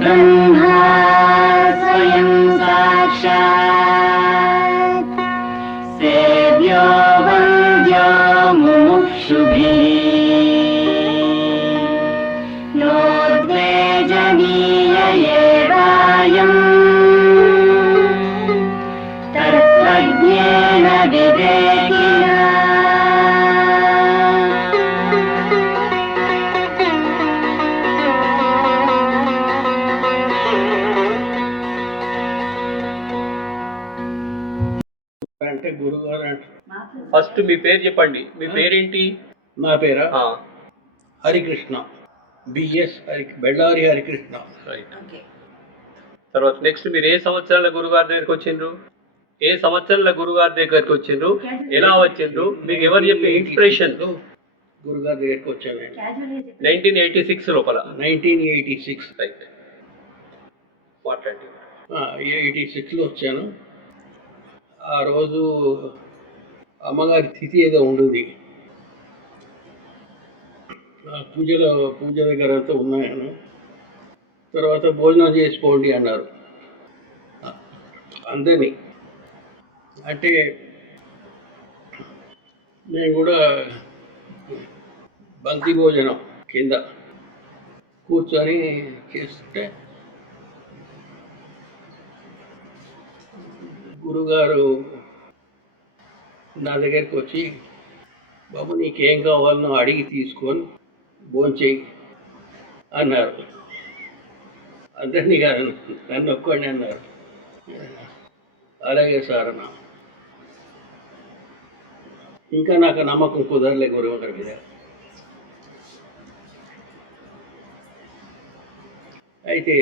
ब्रह्मा स्वयं साक्षात् सेव्यो वन्द्यो मुमुक्षुभिः नोद्वेजनीय एवायम् तत्त्वज्ञेन विवेकिना। అంటే గురుగారు అంటే ఫస్ట్ మీ పేరు చెప్పండి. మీ పేరేంటి? నా పేరా హరికృష్ణ, బిఎస్ బెళ్ళారి హరికృష్ణ. రైట్. తర్వాత నెక్స్ట్ మీరు ఏ సంవత్సరాల గురుగారి దగ్గరికి వచ్చిండ్రు? ఏ సంవత్సరాల గురుగారి దగ్గరికి వచ్చిండ్రు? ఎలా వచ్చిండ్రు? మీకు ఎవరు చెప్పి ఇన్స్పిరేషన్? గురుగారి దగ్గరికి వచ్చాను 1986 లోపల. 1986. రైట్. మాట్లాడండి. 86లో వచ్చాను. ఆ రోజు అమ్మగారి తిథి ఏదో ఉండింది. పూజ దగ్గర అంతా ఉన్నాను. తర్వాత భోజనం చేసుకోండి అన్నారు అందరినీ. అంటే నేను కూడా బంతి భోజనం కింద కూర్చొని చేస్తుంటే గురుగారు నా దగ్గరికి వచ్చి, బాబు నీకేం కావాలనో అడిగి తీసుకొని భోంచేయి అన్నారు. అందరినీ కాదు, నన్ను ఒక్కడిని అన్నారు. అలాగే సార్ అన్నా. ఇంకా నాకు నమ్మకం కుదరలే గురువు గారి మీద. అయితే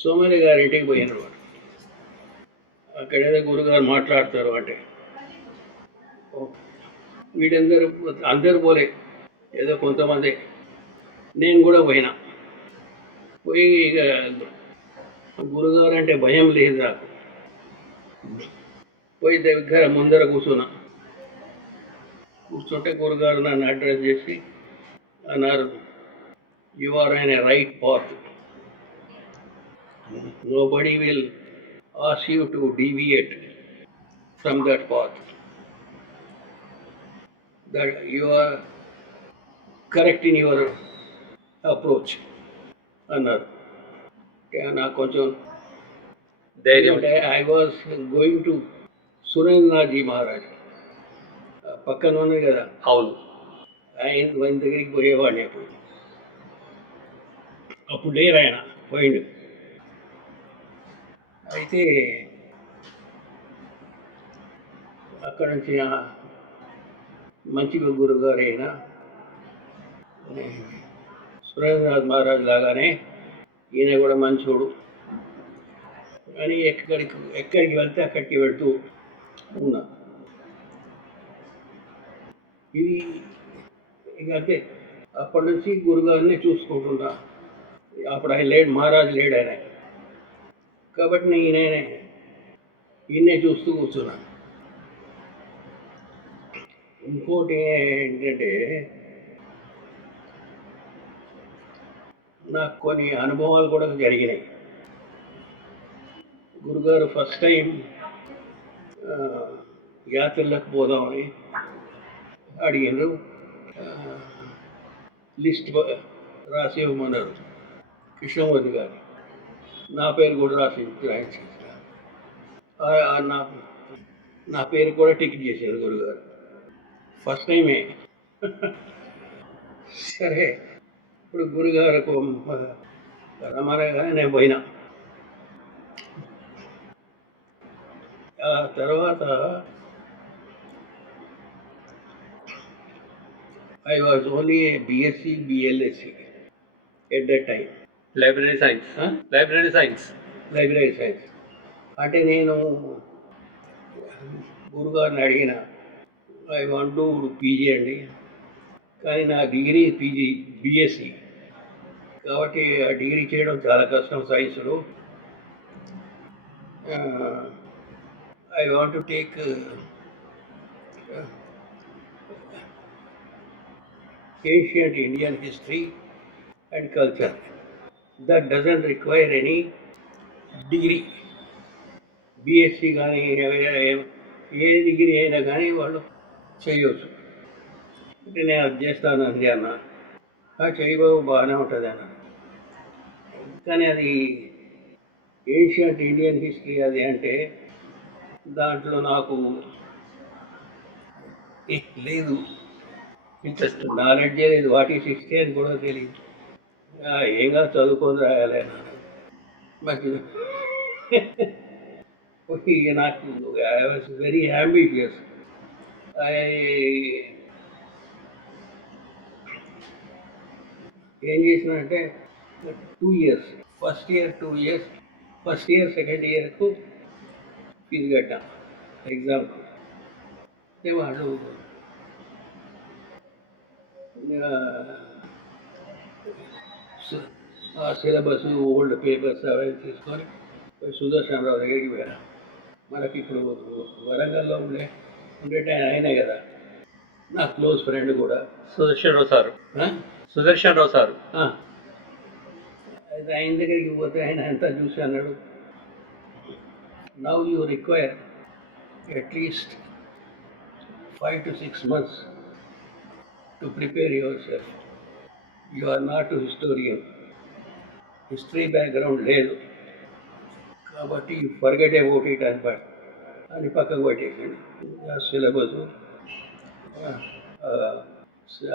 సోమని గారి ఇంటికి పోయినారు. అక్కడేదో గురుగారు మాట్లాడతారు అంటే అందరూ పోలే, ఏదో కొంతమంది. నేను కూడా పోయినా. పోయి ఇక గురుగారు అంటే భయం లేదు నాకు. పోయి దగ్గర ముందర కూర్చుంటే గురుగారు నన్ను అడ్రస్ చేసి అన్నారు, you are in a right path. Nobody will ask you to deviate from that path. That you are correct in your approach. అన్నారు. నాకు కొంచెం I was going to Surendranathji Maharaj పక్కన ఉన్నది కదా. అవును. ఆయన దగ్గరికి పోయేవాడిని అప్పుడు లేరు, ఆయన పోయిండు. అయితే అక్కడ నుంచి మంచిగా గురుగారు అయినా సురేంద్రనాథ్ మహారాజ్ లాగానే ఈయన కూడా మంచోడు అని ఎక్కడికి వెళ్తే అక్కడికి వెళ్తూ ఉన్నా. ఇది ఇక అంతే. అప్పటి నుంచి గురుగారిని చూసుకుంటున్నా. అప్పుడు ఆయన లేడు, మహారాజు లేడు ఆయన. కాబట్టి నేను ఈయనే చూస్తూ కూర్చున్నాను. ఇంకోటి ఏంటంటే నాకు కొన్ని అనుభవాలు కూడా జరిగినాయి. గురుగారు ఫస్ట్ టైం యాత్రలకు పోదామని అడిగినారు. లిస్ట్ రాసి ఇవ్వమన్నారు కృష్ణమూర్తి గారు. నా పేరు కూడా రాయించారు. నా పేరు కూడా టికెట్ చేశారు గురుగారు. ఫస్ట్ టైమే. సరే, ఇప్పుడు గురుగారికి రమ్మనగా నేను పోయినా. ఆ తర్వాత I was only BSc BLSc at that time. Library science. అంటే నేను గురుగారిని అడిగిన, ఐ వాంట్ టు పీజీ అండి, కానీ నా డిగ్రీ పీజీ బిఎస్సి కాబట్టి ఆ డిగ్రీ చేయడం చాలా కష్టం సైన్స్లో. I want to take ancient Indian history and culture that doesn't require any degree. BSc కానీ ఏ డిగ్రీ అయినా కానీ వాళ్ళు చేయవచ్చు. అంటే నేను అది చేస్తానండి అన్న, చేయబాబు బాగానే ఉంటుంది అన్న. కానీ అది ఏన్షియంట్ ఇండియన్ హిస్టరీ అది అంటే దాంట్లో నాకు లేదు, ఇంట్రెస్ట్ నాలెడ్జే లేదు. వాట్ ఈస్ హిస్టరీ అని కూడా తెలియదు. ఏం కాదు చదువుకొని రాయాలి అన్నాను. మరి నాకు ఐ వాజ్ వెరీ అంబిషియస్. ఏం చేసిన అంటే 2 years, first year 2 years, first year second ఇయర్కు ఫీజు కట్టాం ఎగ్జామ్కు. వాళ్ళు ఆ సిలబస్ ఓల్డ్ పేపర్స్ అవన్నీ తీసుకొని సుదర్శన్ రావు దగ్గరికి పోయినా. మనకి ఇప్పుడు వరంగల్లో ఉండేట ఆయనే కదా నా క్లోజ్ ఫ్రెండ్ కూడా, సుదర్శన్ రావు సార్. సుదర్శన్ రావు సార్ అయితే ఆయన దగ్గరికి పోతే ఆయన అంతా చూసి అన్నాడు, now you require at least 5 to 6 months to prepare yourself. You are not a historian. History background లేదు కాబట్టి యూ ఫర్గెట్ అబౌట్ ఇట్ అని పక్కకు పట్టేసాడు. సిలబస్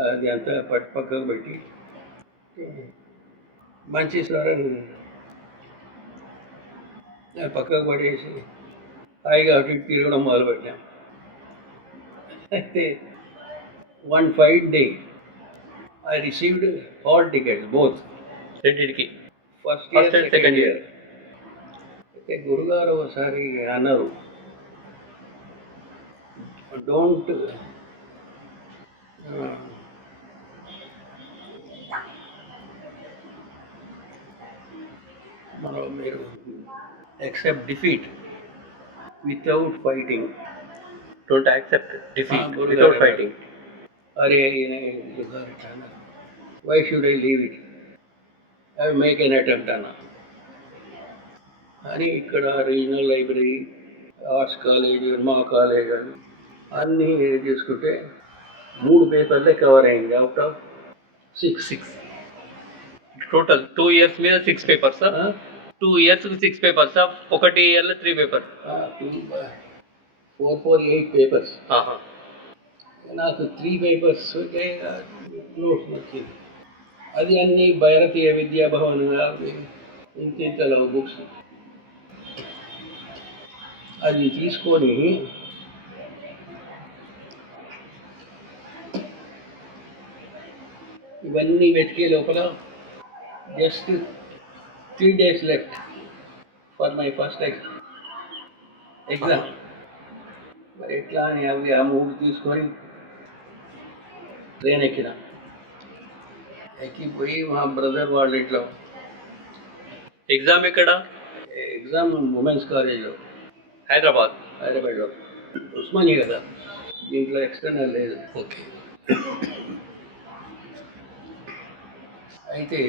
అది అంతా పక్కకు పెట్టి మంచి సార్ అని పక్కకు పడేసి హాయిగా అటు ఇటు తిరగడం మొదలుపెట్టాం. అయితే one fine day I received hall tickets both. రెండింటికి first year and second second year. Year. అయితే గురుగారు ఒకసారి అన్నారు, డోంట్ మీరు accept defeat without fighting. Don't accept defeat గురుగారు వితౌట్ అన్నారు. ఫైటింగ్. అరే గురుగారు ఇట్లా అన్నారు. Why should I leave it, I make an attempt అన్నా అని. ఇక్కడ రీజనల్ లైబ్రరీ, ఆర్ట్స్ కాలేజ్, మా కాలేజ్ అని అన్నీ చేసుకుంటే 3 పేపర్లే కవర్ అయింది అవుట్ ఆఫ్ 6. టోటల్ 2 years మీద 6 పేపర్స్. 2 years 6 papers. ఒకటి ఇయర్లో 3 పేపర్. 8 పేపర్స్. ఆహా. నాకు 3 పేపర్స్ నోట్స్ వచ్చింది. అది అన్ని భారతీయ విద్యాభవన్ ఇంతలో బుక్స్. అది తీసుకొని ఇవన్నీ వెతికే లోపల just 3 days left for my first exam. మరి ఎట్లా అని అవి ఆ 3 తీసుకొని ట్రైన్ ఎక్కిపోయి మా బ్రదర్ వాళ్ళ ఇంట్లో. ఎగ్జామ్ ఎక్కడ? ఎగ్జామ్ ఉమెన్స్ కాలేజ్లో హైదరాబాద్లో. ఉస్మానియా కదా, దీంట్లో ఎక్స్టర్నల్ లేదు. ఓకే. అయితే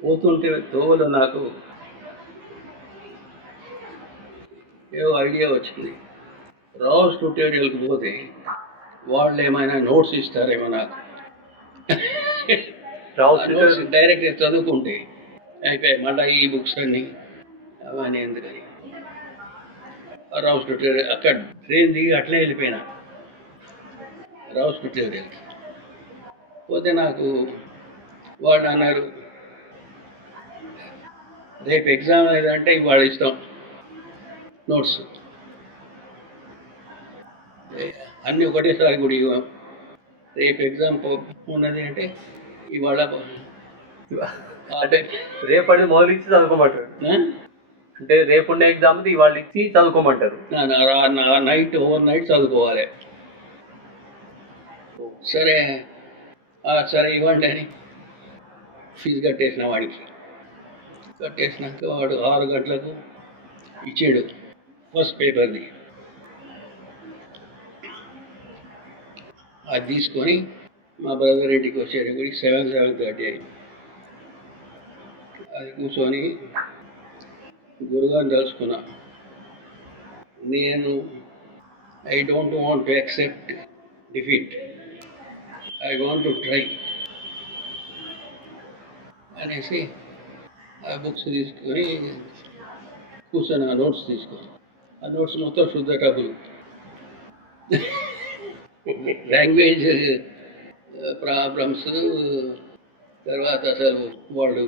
పోతుంటే తోవలో నాకు ఏవో ఐడియా వచ్చింది. రావుస్ ట్యూటోరియల్కి పోతే వాళ్ళు ఏమైనా నోట్స్ ఇస్తారేమో నాకు. డైరెక్ట్ చదువుకుంటే అయిపోయి మళ్ళీ ఈ బుక్స్ అన్నీ అవన్నీ ఎందుకని రావుస్ ట్యూటోరియల్ అక్కడ ట్రైన్ దిగి అట్లే వెళ్ళిపోయినా రావుస్ ట్యూటోరియల్కి. పోతే నాకు వాళ్ళు అన్నారు, రేపు ఎగ్జామ్ లేదంటే ఇవాళ ఇస్తాం నోట్స్ అన్నీ ఒకటేసారి కూడా ఇవ్వం. రేపు ఎగ్జామ్ ఉన్నది అంటే ఇవాళ అంటే రేపటి మొదలు ఇచ్చి చదువుకోమంటారు. అంటే రేపుండే ఎగ్జామ్ ఇవాళ ఇచ్చి చదువుకోమంటారు. నైట్ ఓవర్ నైట్ చదువుకోవాలి. సరే సరే ఇవ్వండి అని ఫీజు కట్టేసిన వాడికి. కట్టేసినాక వాడు 6 గంటలకు ఇచ్చాడు ఫస్ట్ పేపర్ది. అది తీసుకొని మా బ్రదర్ ఇంటికి వచ్చేటప్పటికి 7:30 అయింది. అది కూర్చొని గురుగారిని తలుచుకున్నా. నేను I don't want to accept defeat, I want to try అనేసి ఆ బుక్స్ తీసుకొని కూర్చొని ఆ నోట్స్ తీసుకొని, ఆ నోట్స్ మొత్తం శుద్ధ టబులు, లాంగ్వేజ్ ప్రాబ్లమ్స్, తర్వాత అసలు వాళ్ళు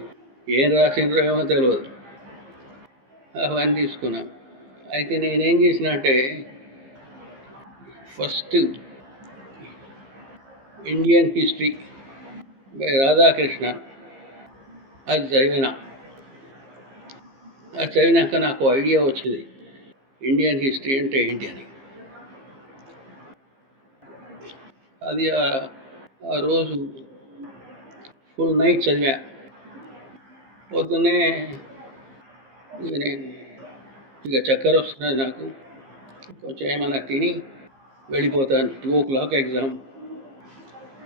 ఏం రాసిండ్రో ఏమో తెలియదు, అవన్నీ తీసుకున్నా. అయితే నేనేం చేసిన అంటే first Indian history by Radhakrishna అది చదివిన. అది చదివినాక నాకు ఐడియా వచ్చింది ఇండియన్ హిస్టరీ అంటే ఏంటి అని. అది ఆ రోజు ఫుల్ నైట్ చదివా. పొద్దున్నే నేను ఇక చక్కెర వస్తున్నది నాకు, కొంచెం ఏమైనా తిని వెళ్ళిపోతాను. 2 o'clock ఎగ్జామ్,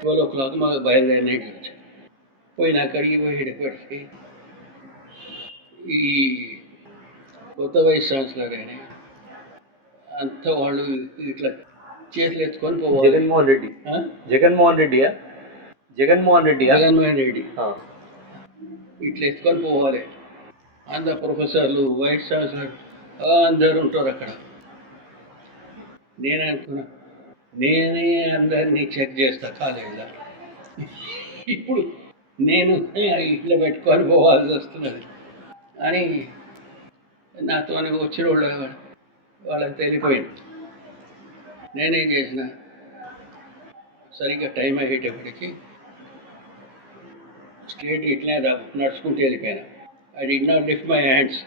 12 o'clock మాకు బయలుదేరినట్టు వచ్చి పోయిన అక్కడికి పోయేటప్పటికి ఈ కొత్త వైస్ ఛాన్సలర్ అయిన అంతా వాళ్ళు ఇట్లా చేతులు ఎత్తుకొని పోవాలి. జగన్మోహన్ రెడ్డి ఆ? జగన్మోహన్ రెడ్డియా జగన్మోహన్ రెడ్డియా జగన్మోహన్ రెడ్డి ఆ. ఇట్లా ఎత్తుకొని పోవాలి. అందరు ప్రొఫెసర్లు, వైస్ ఛాన్సలర్ అందరు ఉంటారు అక్కడ. నేనే అనుకున్నా, నేనే అందరినీ చెక్ చేస్తా కాలేజీలో. ఇప్పుడు నేను ఇట్లా పెట్టుకొని పోవాల్సి వస్తున్నది అని నాతో వచ్చిన వాళ్ళకి తెలిపోయింది. నేనేం చేసిన, సరిగ్గా టైం అయ్యేటప్పటికి స్ట్రేట్ ఇట్లే నడుచుకుంటూ వెళ్ళిపోయినా. I did not lift my hands.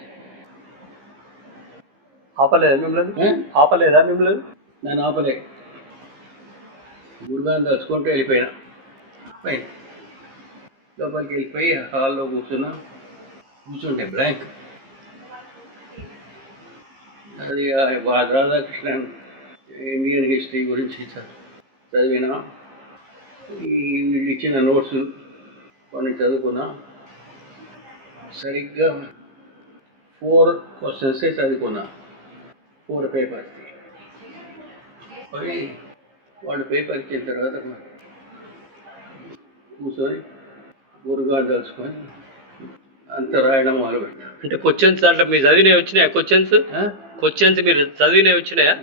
ఆపలేదా మిమ్మల్ని ఆపలేదా మిమ్మల్ని నన్ను ఆపలే. గురుగారిని తలుచుకుంటూ వెళ్ళిపోయినా. పైన లోపలికి వెళ్ళిపోయి హాల్లో కూర్చుంటే బ్లాంక్. అది రాధాకృష్ణన్ ఇండియన్ హిస్టరీ గురించి చదివినా. వీళ్ళు ఇచ్చిన నోట్స్ కొన్ని చదువుకున్నా. సరిగ్గా 4 questions చదువుకున్నా, 4 papers. పోయి వాళ్ళు పేపర్ ఇచ్చిన తర్వాత కూర్చొని గురుగారు తలుచుకొని అంత రాయడం మొదలుపెట్టినా. అంటే క్వశ్చన్స్ అంటే మీరు చదివినవి వచ్చినాయా? క్వశ్చన్స్ మీరు చదివినవి వచ్చినాయా?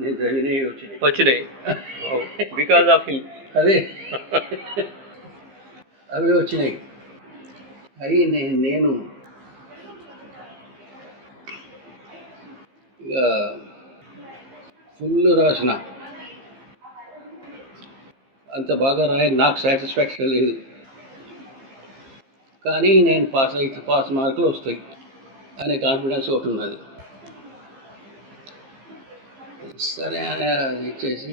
నేను చదివినవి వచ్చినాయి బికాస్ ఆఫ్ హిమ్. అదే అవి వచ్చినాయి. అవి నేను ఇక ఫుల్ రాసిన. అంత బాగా రాయని నాకు సాటిస్ఫాక్షన్ లేదు, కానీ నేను పాస్ మార్కులు వస్తాయి అనే కాన్ఫిడెన్స్ ఒకటి ఉన్నది. సరే అని ఇచ్చేసి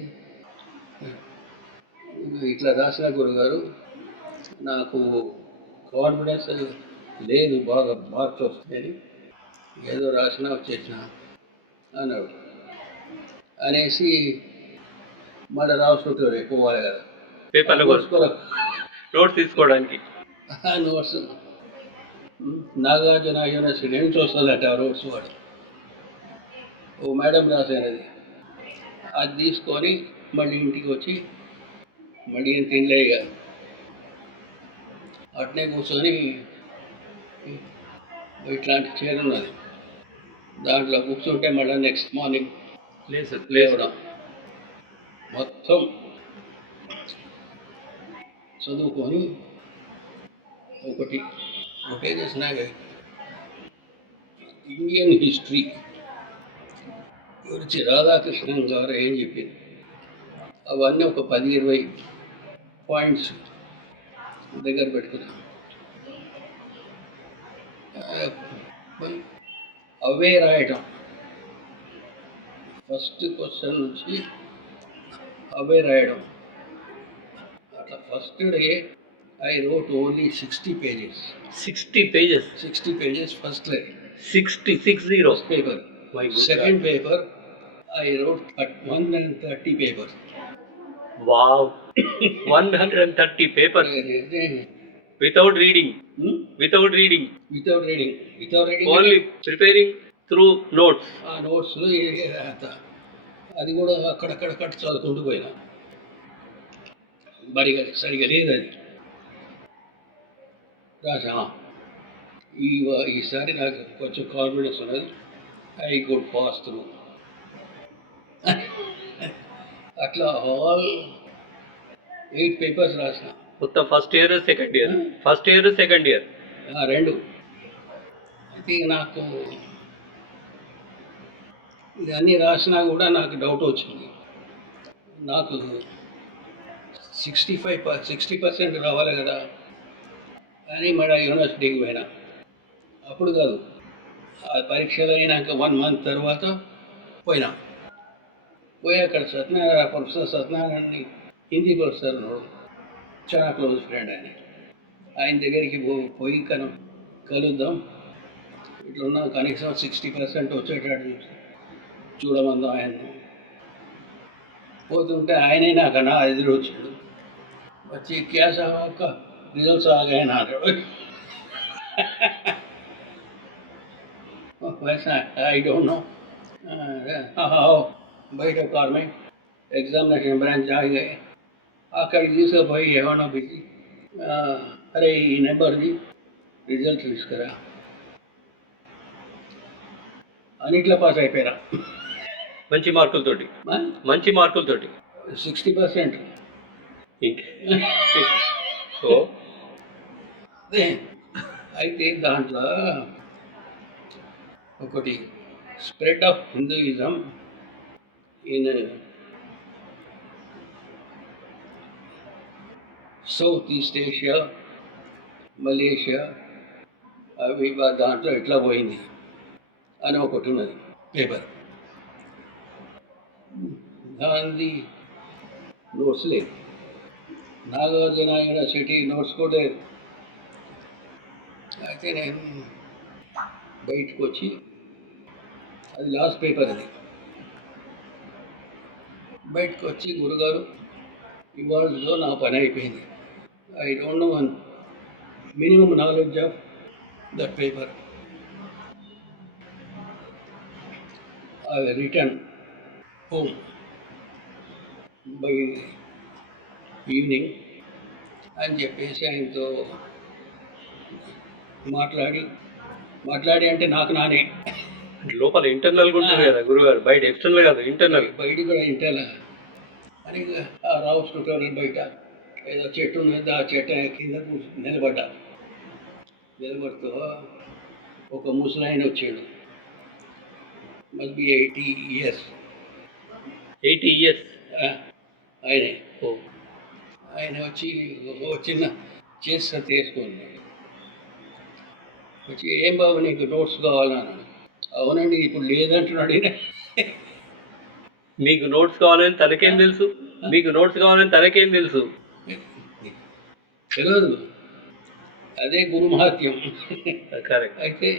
ఇట్లా రాసిన గురుగారు, నాకు కాన్ఫిడెన్స్ లేదు బాగా మార్క్స్ వస్తాయని, ఏదో రాసినా వచ్చేసిన అన్నాడు. అనేసి మళ్ళీ రాసుకుంటూ రేపు పోవాలి కదా పేపర్లు నోట్స్ తీసుకోవడానికి. ఆ నోట్స్ నాగార్జున యూనివర్సిటీ నుంచి వస్తుందట ఆ నోట్స్. వాడు ఓ మేడం రాశానది, అది తీసుకొని మళ్ళీ ఇంటికి వచ్చి మళ్ళీ ఏం తినలే ఇక అట్నే కూర్చొని ఇట్లాంటి చైర్ ఉన్నది, దాంట్లో కూర్చుంటే మళ్ళీ నెక్స్ట్ మార్నింగ్ లేవడం మొత్తం చదువుకొని ఒకటే చేసిన ఇండియన్ హిస్టరీ గురించి రాధాకృష్ణన్ గారు ఏం చెప్పింది అవన్నీ ఒక 10-20 పాయింట్స్ దగ్గర పెట్టుకున్నాను. అవే రాయటం, ఫస్ట్ క్వశ్చన్ నుంచి అవే రాయడం. అట్లా first day I wrote only 60 pages. 60 pages? 60 pages first day. 60 First paper. Second paper I wrote 130 papers. Wow 130 papers without reading without reading only preparing through notes. ఆ నోట్స్ అది కూడా అక్కడక్కడ కట్ చదువుకుంటూ పోయినా సరిగా లేదు అది రాసా. ఈసారి నాకు కొంచెం కాన్ఫిడెన్స్ ఉన్నది. I good pass through. అట్లా ఆల్ 8 పేపర్స్ రాసిన. మొత్తం ఫస్ట్ ఇయర్ సెకండ్ ఇయర్ రెండు. అయితే ఇక నాకు ఇవన్నీ రాసినా కూడా నాకు డౌట్ వచ్చింది. నాకు 60% రావాలి కదా అని మళ్ళీ యూనివర్సిటీకి పోయినా. అప్పుడు కాదు, ఆ పరీక్షలు అయినాక 1 month తర్వాత పోయినా. పోయి అక్కడ ప్రొఫెసర్ సత్యనారాయణ హిందీ ప్రొఫెసర్ ఉన్నాడు, చాలా క్లోజ్ ఫ్రెండ్ ఆయన దగ్గరికి పోయి కలుద్దాం, ఇట్లున్నా కనీసం 60% వచ్చేటట్టు చూడమందాం ఆయన్ని. పోతుంటే ఆయనే నాకన్నా ఎదురు వచ్చాడు. వచ్చి క్యా సాబ్ ఆప్కా రిజల్ట్స్ ఆ గए ना वैसा आई डोंट नो. आओ बैठो कार में, एग्जामिनेशन ब्रांच आ गए. అక్కడికి తీసుకుపోయి ఏమన్నా పెట్టి అరే ఈ నెంబర్ది రిజల్ట్ తీసుకురా అన్నిట్లో పాస్ అయిపోయారా. మంచి మార్కులతోటి 60%. సో అదే అయితే దాంట్లో ఒకటి spread of Hinduism in south east Asia, Malaysia, అవి దాంట్లో ఎట్లా పోయింది అని ఒకటి ఉన్నది పేపర్. దాని నోట్స్ లేదు. నాగార్జున యూనివర్సిటీ నోట్స్ కూడా లేదు. అయితే నేను బయటకు వచ్చి, అది లాస్ట్ పేపర్, అది బయటకు వచ్చి గురుగారు ఇవాళతో నా పని అయిపోయింది. I don't know minimum knowledge of that paper. I return home by evening అని చెప్పేసి ఆయనతో మాట్లాడి అంటే నాకు నానే లోపల ఇంటర్నల్ ఉంటుంది కదా గురుగారు, బయట ఎక్స్టర్నల్ కాదు, ఇంటర్నల్. బయట కూడా ఇంటర్నల్ అని ఆ రావు ట్యూటోరియల్ బయట ఏదో చెట్టు ఉన్నది, ఆ చెట్టు కింద నిలబడుతూ ఒక ముసలాయన వచ్చాడు. Must be 80 years. ఆయనే ఆయన వచ్చి ఒక చిన్న చేసి తీసుకున్నాడు. వచ్చి ఏం బాబు నీకు నోట్స్ కావాలన్నాడు. అవునండి ఇప్పుడు లేదంటున్నాడు. మీకు నోట్స్ కావాలని తనకేం తెలుసు? తెలియదు. అదే గురు మహత్యం. కరెక్ట్. అయితే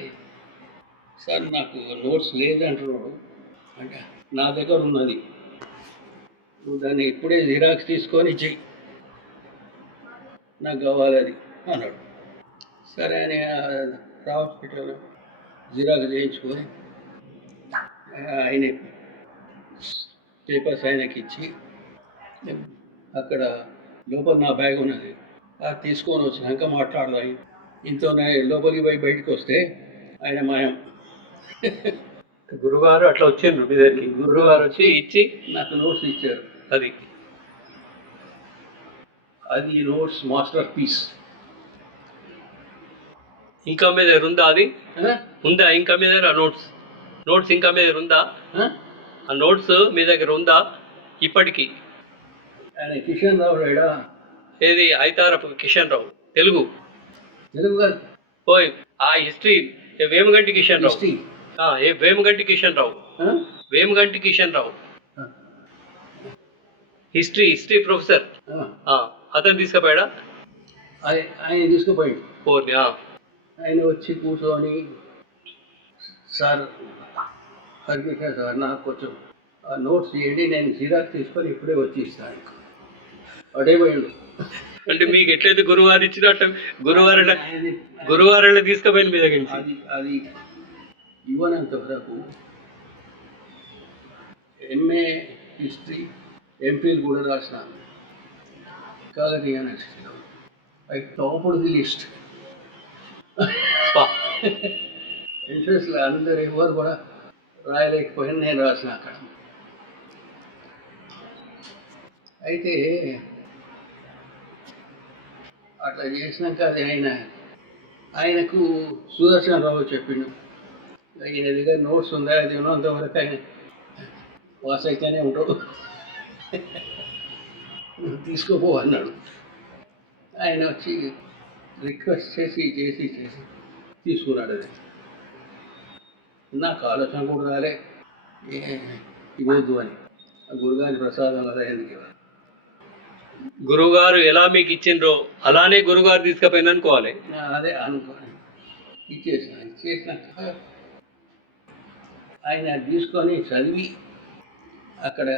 సార్ నాకు నోట్స్ లేదంటున్నాడు. అంటే నా దగ్గర ఉన్నది, నువ్వు దాన్ని ఇప్పుడే జిరాక్స్ తీసుకొని చెయ్యి, నాకు కావాలి అది అన్నాడు. సరే అని హాస్పిటల్ జిరాక్స్ చేయించుకొని ఆయన పేపర్స్ ఆయనకి ఇచ్చి, అక్కడ లోపల నా బ్యాగ్ ఉన్నది, అది తీసుకొని వచ్చినాక మాట్లాడదాం. ఇంతో లోపలికి పోయి బయటకు వస్తే ఆయన మాయం. గురుగారు అట్లా వచ్చిండ్రు మీ దగ్గరికి. గురుగారు వచ్చి ఇచ్చి నాకు నోట్స్ ఇచ్చారు. అది నోట్స్ మాస్టర్ పీస్. ఇంకా మీ దగ్గర ఉందా? అది ఉందా ఇంకా మీ దగ్గర? నోట్స్ ఇంకా మీ దగ్గర ఉందా? ఆ నోట్స్ మీ దగ్గర ఉందా ఇప్పటికీ? ఆయన కిషన్ రావు రేడా? ఏది ఐతారపు కిషన్ రావు? తెలుగు కాదు. ఓయ్ ఆ history Vemaganti Kishan Rao. Vemaganti Kishan Rao history professor. అతను తీసుకుపోయాడా? ఆయన తీసుకుపోయాడు. ఓర్ని. ఆయన వచ్చి కూర్చొని, సార్ హరికృష్ణ సార్ నాకు కొంచెం ఆ నోట్స్ చేయండి, నేను జిరాక్స్ తీసుకొని ఇప్పుడే వచ్చి ఇస్తాను. అడే పోయిండు. అంటే మీకు ఎట్లయితే గురువారు ఇచ్చినట్టు గురువారంలో తీసుకుపోయిన మీ దగ్గర నుంచి. అది ఇవ్వనంత వరకు ఎంఏ హిస్టరీ ఎంఫిల్ కూడా రాసినాను కాకతీయ యూనివర్సిటీలో. I topped the list. ఇంట్రెస్ట్లో అందరు ఎవరు కూడా రాయలేకపోయినా నేను రాసిన అక్కడ. అయితే అట్లా చేసినాక అది ఆయనకు సుదర్శన్ రావు చెప్పిండు, ఈయన దగ్గర నోట్స్ ఉందా, అది ఉన్నంతవరకు ఆయన పాస్ అయితేనే ఉంటాడు, తీసుకోపో అన్నాడు. ఆయన వచ్చి రిక్వెస్ట్ చేసి తీసుకున్నాడు. అది నాకు ఆలోచన కూడా రాలే ఇవ్వద్దు అని. ఆ గురుగారి ప్రసాదం కదా, ఎందుకు ఇవ్వాలి. గురువుగారు ఎలా మీకు ఇచ్చిండ్రో అలానే గురుగారు తీసుకుపోయింది అనుకోవాలి. అదే అనుకోని ఇచ్చేసినాక ఆయన తీసుకొని చదివి అక్కడ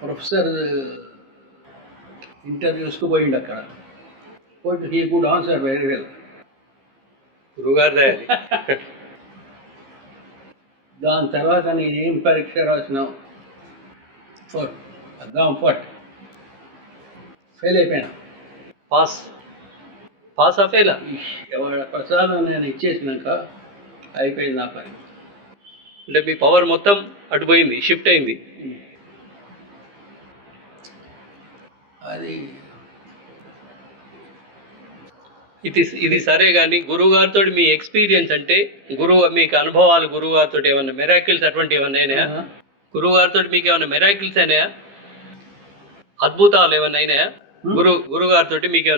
ప్రొఫెసర్ ఇంటర్వ్యూస్కు పోయిండు. అక్కడ పోయి he good answer very well. గురువుగారు దయాలి. దాని తర్వాత నేనేం పరీక్ష రాసినావు ఫట్ ఫెయిల్ అయిపోయినా. Pass fail? ఎవరి ప్రసాదం నేను ఇచ్చేసినాక అయిపోయింది నా పని. అంటే మీ పవర్ మొత్తం అటు పోయింది, షిఫ్ట్ అయింది. అది ఇది సరే కానీ గురువుగారితో మీ ఎక్స్పీరియన్స్ అంటే మీకు అనుభవాలు గురువుగారితో ఏమన్నా మెరాకిల్స్ అటువంటి ఏమన్నా అయినాయా? గురువుగారితో మీకు ఏమన్నా మెరాకిల్స్ అయినాయా? అద్భుతాలు ఏమన్నా అయినాయా గురుగారితో మీకు?